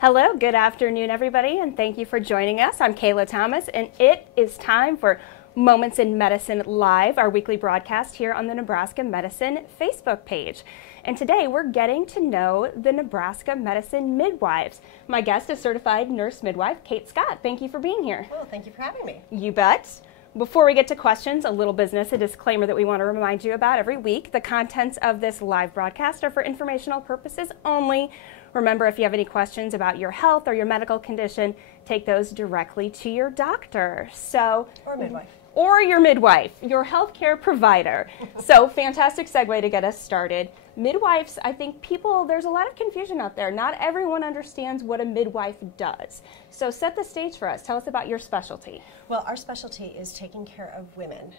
Hello, good afternoon, everybody, and thank you for joining us. I'm Kayla Thomas, and it is time for Moments in Medicine Live, our weekly broadcast here on the Nebraska Medicine Facebook page. And today we're getting to know the Nebraska Medicine midwives. My guest is certified nurse midwife, Kate Scott. Thank you for being here. Well, thank you for having me. You bet. Before we get to questions, a little business, a disclaimer that we want to remind you about every week. The contents of this live broadcast are for informational purposes only. Remember, if you have any questions about your health or your medical condition, take those directly to your doctor. Or midwife. Or your midwife, your healthcare provider. So, fantastic segue to get us started. Midwives, I think there's a lot of confusion out there. Not everyone understands what a midwife does. So set the stage for us. Tell us about your specialty. Well, our specialty is taking care of women,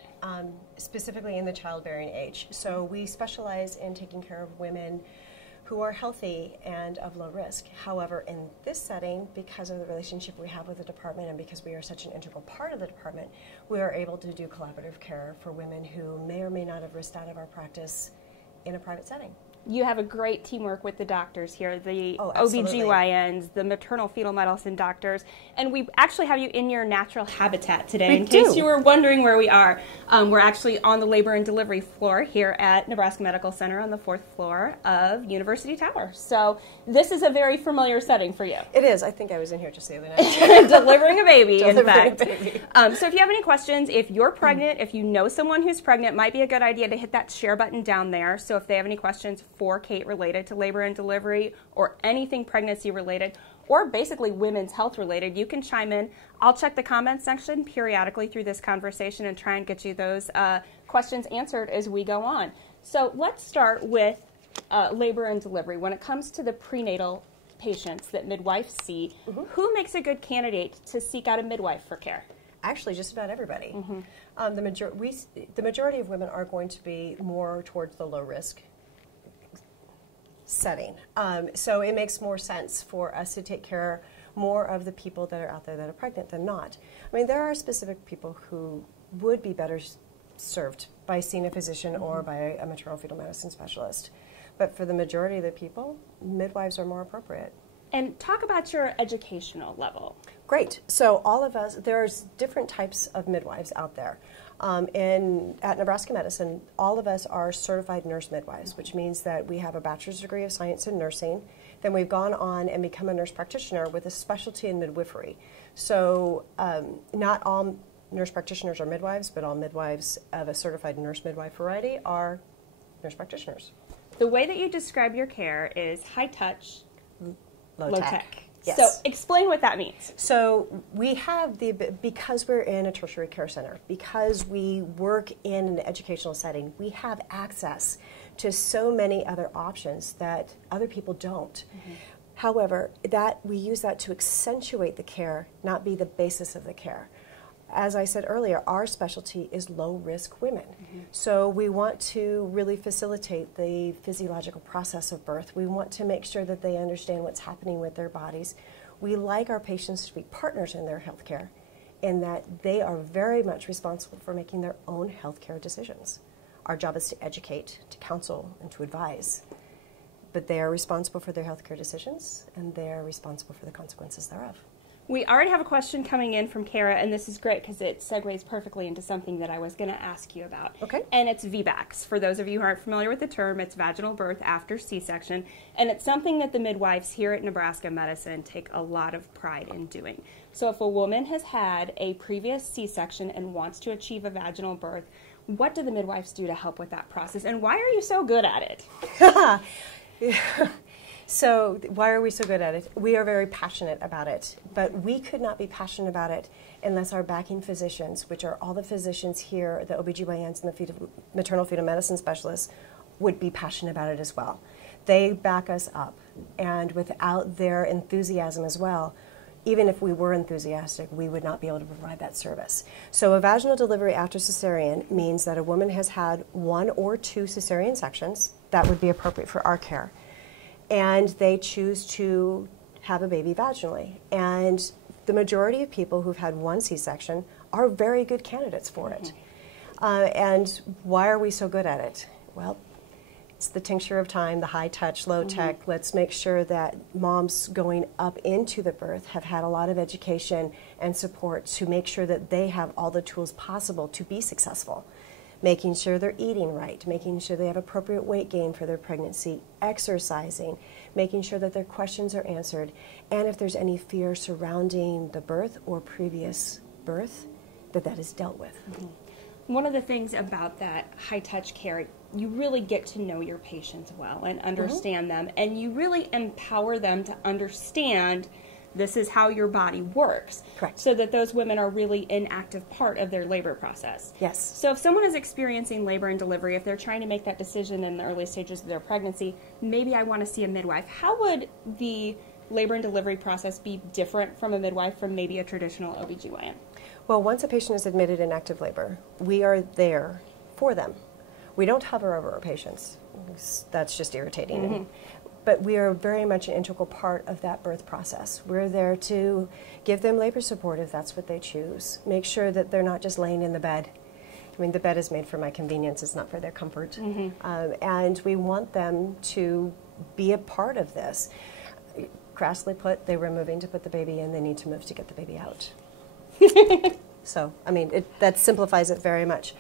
specifically in the childbearing age. So we specialize in taking care of women who are healthy and of low risk. However, in this setting, because of the relationship we have with the department and because we are such an integral part of the department, we are able to do collaborative care for women who may or may not have risked out of our practice in a private setting. You have a great teamwork with the doctors here, the absolutely. OBGYNs, the maternal fetal medicine doctors, and we actually have you in your natural habitat today. We in do. case you were wondering where we are, we're actually on the labor and delivery floor here at Nebraska Medical Center on the 4th floor of University Tower. So this is a very familiar setting for you. It is. I think I was in here just the other night. Delivering a baby, in fact. A baby. So if you have any questions, if you're pregnant, if you know someone who's pregnant, it might be a good idea to hit that share button down there. So if they have any questions for Kate related to labor and delivery or anything pregnancy related or basically women's health related, you can chime in. I'll check the comments section periodically through this conversation and try and get you those questions answered as we go on. So let's start with labor and delivery. When it comes to the prenatal patients that midwives see, who makes a good candidate to seek out a midwife for care? Actually, just about everybody. The majority of women are going to be more towards the low risk setting. So it makes more sense for us to take care more of the people that are out there that are pregnant than not. I mean, there are specific people who would be better served by seeing a physician or by a maternal fetal medicine specialist. But for the majority of the people, midwives are more appropriate. And talk about your educational level. Great. So all of us, there's different types of midwives out there. At Nebraska Medicine, all of us are certified nurse midwives, which means that we have a bachelor's degree of science in nursing. Then we've gone on and become a nurse practitioner with a specialty in midwifery. So not all nurse practitioners are midwives, but all midwives of a certified nurse midwife variety are nurse practitioners. The way that you describe your care is high touch, low tech. Yes. So explain what that means. So we have because we're in a tertiary care center, because we work in an educational setting, we have access to so many other options that other people don't. However, we use that to accentuate the care, not be the basis of the care. As I said earlier, our specialty is low-risk women. So we want to really facilitate the physiological process of birth. We want to make sure that they understand what's happening with their bodies. We like our patients to be partners in their health care in that they are very much responsible for making their own health care decisions. Our job is to educate, to counsel, and to advise. But they are responsible for their health care decisions, and they are responsible for the consequences thereof. We already have a question coming in from Kara, and this is great because it segues perfectly into something that I was going to ask you about. Okay. And it's VBACs. For those of you who aren't familiar with the term, it's vaginal birth after C-section, and it's something that the midwives here at Nebraska Medicine take a lot of pride in doing. So if a woman has had a previous C-section and wants to achieve a vaginal birth, what do the midwives do to help with that process, and why are you so good at it? So why are we so good at it? We are very passionate about it, but we could not be passionate about it unless our backing physicians, which are all the physicians here, the OBGYNs and the maternal fetal medicine specialists, would be passionate about it as well. They back us up, and without their enthusiasm as well, even if we were enthusiastic, we would not be able to provide that service. So a vaginal delivery after cesarean means that a woman has had 1 or 2 cesarean sections that would be appropriate for our care. And they choose to have a baby vaginally. And the majority of people who've had 1 C-section are very good candidates for it. And why are we so good at it? Well, It's the tincture of time, the high touch, low tech. Let's make sure that moms going up into the birth have had a lot of education and support to make sure that they have all the tools possible to be successful. Making sure they're eating right, making sure they have appropriate weight gain for their pregnancy, exercising, making sure that their questions are answered, and if there's any fear surrounding the birth or previous birth, that is dealt with. One of the things about that high-touch care, you really get to know your patients well and understand them, and you really empower them to understand this is how your body works. Correct. So that those women are really an active part of their labor process. Yes. So if someone is experiencing labor and delivery, if they're trying to make that decision in the early stages of their pregnancy, maybe I want to see a midwife. How would the labor and delivery process be different from a midwife from maybe a traditional OBGYN? Well, once a patient is admitted in active labor, we are there for them. We don't hover over our patients. That's just irritating. But we are very much an integral part of that birth process. We're there to give them labor support if that's what they choose. Make sure that they're not just laying in the bed. I mean, the bed is made for my convenience, it's not for their comfort. And we want them to be a part of this. Crassly put, they were moving to put the baby in, they need to move to get the baby out. So, I mean, that simplifies it very much.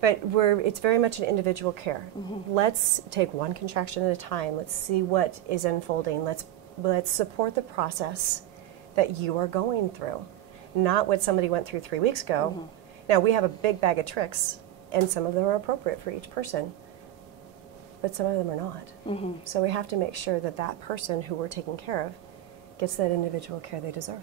But it's very much an individual care. Let's take one contraction at a time. Let's see what is unfolding. Let's support the process that you are going through, not what somebody went through 3 weeks ago. Now, we have a big bag of tricks, and some of them are appropriate for each person, but some of them are not. So we have to make sure that that person who we're taking care of gets that individual care they deserve.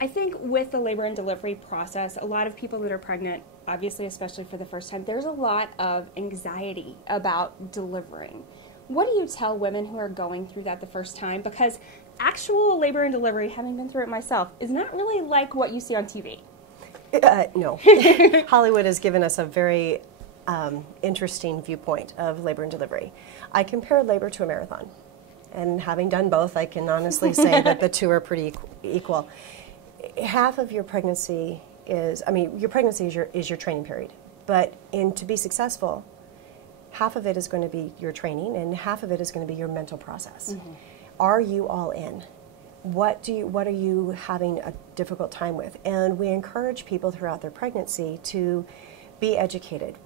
I think with the labor and delivery process, a lot of people that are pregnant, obviously especially for the first time, there's a lot of anxiety about delivering. What do you tell women who are going through that the first time? Because actual labor and delivery, having been through it myself, is not really like what you see on TV. No. Hollywood has given us a very interesting viewpoint of labor and delivery. I compare labor to a marathon. And having done both, I can honestly say that the two are pretty equal. Half of your pregnancy your pregnancy is your training period. But to be successful, half of it is going to be your training and half of it is going to be your mental process. Are you all in? What are you having a difficult time with? And we encourage people throughout their pregnancy to be educated.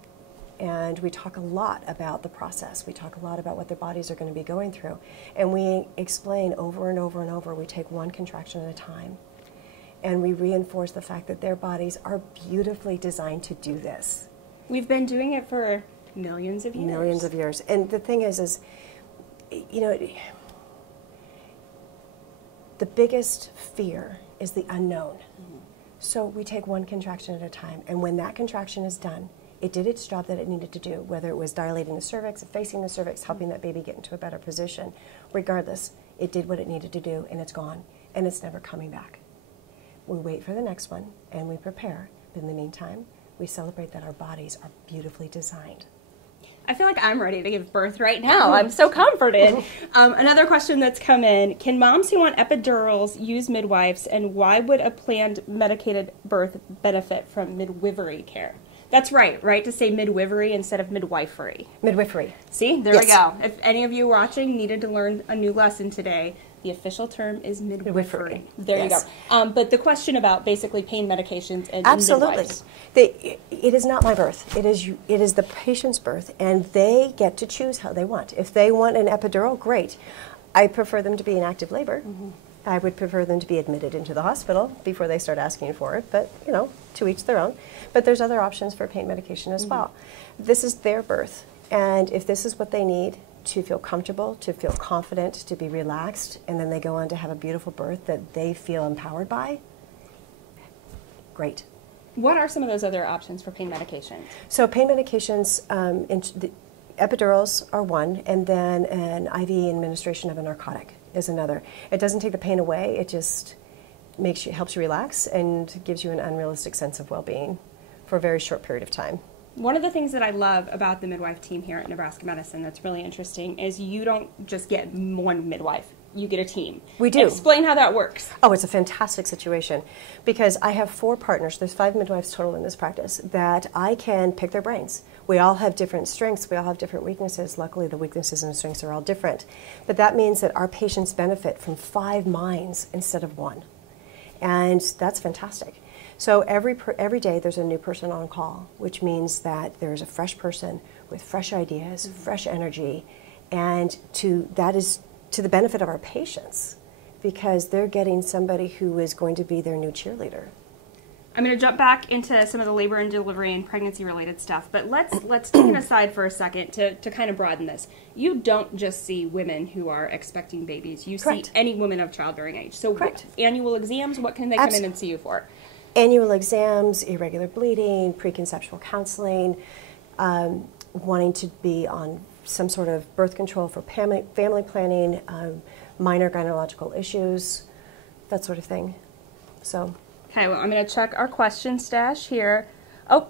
And we talk a lot about the process. We talk a lot about what their bodies are going to be going through. And we explain over and over and over, we take one contraction at a time. And we reinforce the fact that their bodies are beautifully designed to do this. We've been doing it for millions of years. Millions of years. And the thing is you know, the biggest fear is the unknown. So we take one contraction at a time. And when that contraction is done, it did its job that it needed to do, whether it was dilating the cervix, facing the cervix, helping that baby get into a better position. Regardless, it did what it needed to do, and it's gone, and it's never coming back. We wait for the next one, and we prepare. But in the meantime, we celebrate that our bodies are beautifully designed. I feel like I'm ready to give birth right now. I'm so comforted. Another question that's come in, can moms who want epidurals use midwives, and why would a planned medicated birth benefit from midwifery care? That's right to say midwifery instead of midwifery. Midwifery. See, there we go. If any of you watching needed to learn a new lesson today, the official term is midwifery. There you go. But the question about basically pain medications and midwives. It is not my birth. It is the patient's birth, and they get to choose how they want. If they want an epidural, great. I prefer them to be in active labor. I would prefer them to be admitted into the hospital before they start asking for it, but, you know, to each their own. But there's other options for pain medication as well. This is their birth, and if this is what they need to feel comfortable, to feel confident, to be relaxed, and then they go on to have a beautiful birth that they feel empowered by, great. What are some of those other options for pain medications? So pain medications, epidurals are one, and then an IV administration of a narcotic is another. It doesn't take the pain away, it just helps you relax and gives you an unrealistic sense of well-being for a very short period of time. One of the things that I love about the midwife team here at Nebraska Medicine that's really interesting is you don't just get one midwife you get a team. We do. Explain how that works. Oh, it's a fantastic situation because I have 4 partners. There's 5 midwives total in this practice that I can pick their brains. We all have different strengths. We all have different weaknesses. Luckily, the weaknesses and the strengths are all different. But that means that our patients benefit from 5 minds instead of 1. And that's fantastic. So every day there's a new person on call, which means that there's a fresh person with fresh ideas, fresh energy, and that is to the benefit of our patients because they're getting somebody who is going to be their new cheerleader. I'm going to jump back into some of the labor and delivery and pregnancy-related stuff, but let's take an aside for a second to kind of broaden this. You don't just see women who are expecting babies. You Correct. see any woman of childbearing age. So Correct. Annual exams, what can they come in and see you for? Annual exams, irregular bleeding, preconceptual counseling, wanting to be on some sort of birth control for family planning, minor gynecological issues, that sort of thing. So. Okay, well, I'm going to check our question stash here. Oh,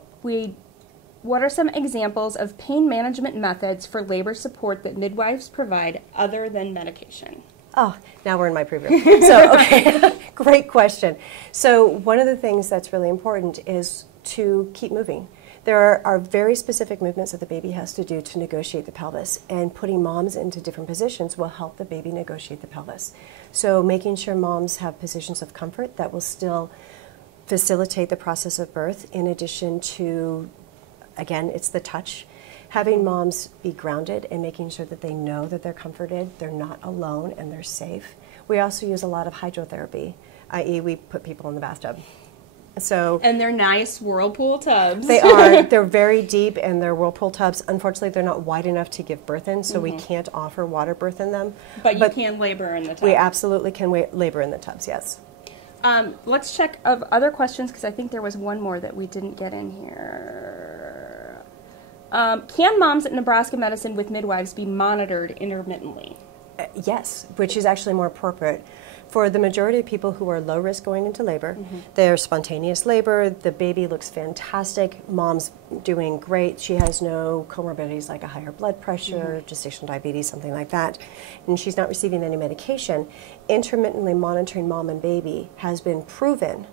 what are some examples of pain management methods for labor support that midwives provide other than medication? Oh, now we're in my preview. So, okay, great question. So one of the things that's really important is to keep moving. There are very specific movements that the baby has to do to negotiate the pelvis, and putting moms into different positions will help the baby negotiate the pelvis. So making sure moms have positions of comfort that will still facilitate the process of birth, in addition to, again, it's the touch. Having moms be grounded and making sure that they know that they're comforted, they're not alone, and they're safe. We also use a lot of hydrotherapy, i.e. we put people in the bathtub. So, and they're nice whirlpool tubs. They are. They're very deep, and they're whirlpool tubs. Unfortunately, they're not wide enough to give birth in, so we can't offer water birth in them. But you can labor in the tub. We absolutely can labor in the tubs, yes. Let's check of other questions, because I think there was one more that we didn't get in here. Can moms at Nebraska Medicine with midwives be monitored intermittently? Yes, which is actually more appropriate. For the majority of people who are low risk going into labor, they're spontaneous labor, the baby looks fantastic, mom's doing great, she has no comorbidities like a higher blood pressure, gestational diabetes, something like that, and she's not receiving any medication. Intermittently monitoring mom and baby has been proven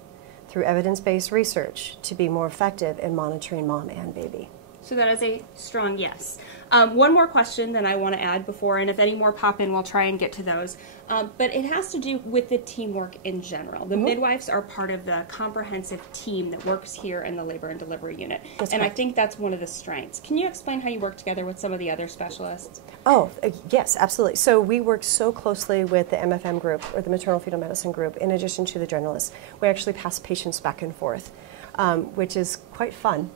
through evidence-based research to be more effective in monitoring mom and baby. So that is a strong yes. One more question that I want to add before, and if any more pop in, we'll try and get to those. But it has to do with the teamwork in general. The midwives are part of the comprehensive team that works here in the labor and delivery unit. That's and correct. I think that's one of the strengths. Can you explain how you work together with some of the other specialists? Oh, yes, absolutely. So we work so closely with the MFM group, or the maternal fetal medicine group, in addition to the generalists. We actually pass patients back and forth, which is quite fun.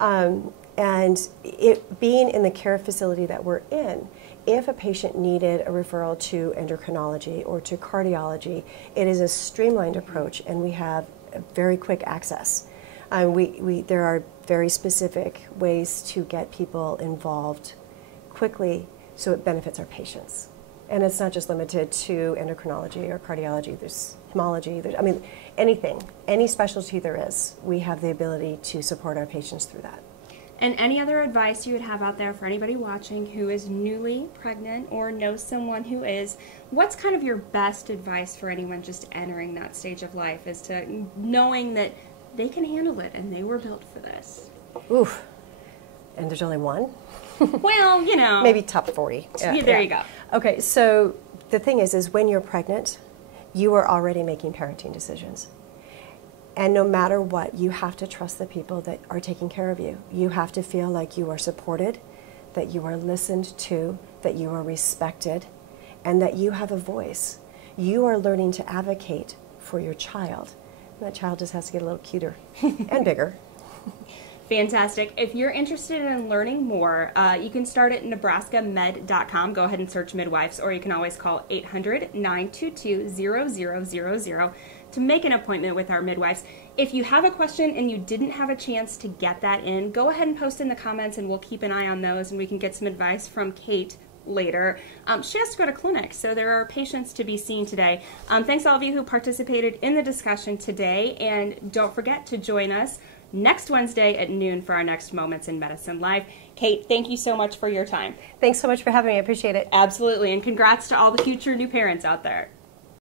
And it being in the care facility that we're in, if a patient needed a referral to endocrinology or to cardiology, it is a streamlined approach, and we have very quick access. There are very specific ways to get people involved quickly so it benefits our patients. And it's not just limited to endocrinology or cardiology. There's hemology. I mean, anything, any specialty there is, we have the ability to support our patients through that. And any other advice you would have out there for anybody watching who is newly pregnant or knows someone who is? What's kind of your best advice for anyone just entering that stage of life, as to knowing that they can handle it and they were built for this? Oof. And there's only one? Well, you know. Maybe top 40. Yeah, there you go. Okay, so the thing is when you're pregnant, you are already making parenting decisions. And no matter what, you have to trust the people that are taking care of you. You have to feel like you are supported, that you are listened to, that you are respected, and that you have a voice. You are learning to advocate for your child. And that child just has to get a little cuter and bigger. Fantastic. If you're interested in learning more, you can start at nebraskamed.com. Go ahead and search midwives, or you can always call 800-922-0000 to make an appointment with our midwives. If you have a question and you didn't have a chance to get that in, go ahead and post in the comments, and we'll keep an eye on those, and we can get some advice from Kate later. She has to go to clinic, so there are patients to be seen today. Thanks all of you who participated in the discussion today, and don't forget to join us next Wednesday at noon for our next Moments in Medicine Live. Kate, thank you so much for your time. Thanks so much for having me. I appreciate it. Absolutely, and congrats to all the future new parents out there.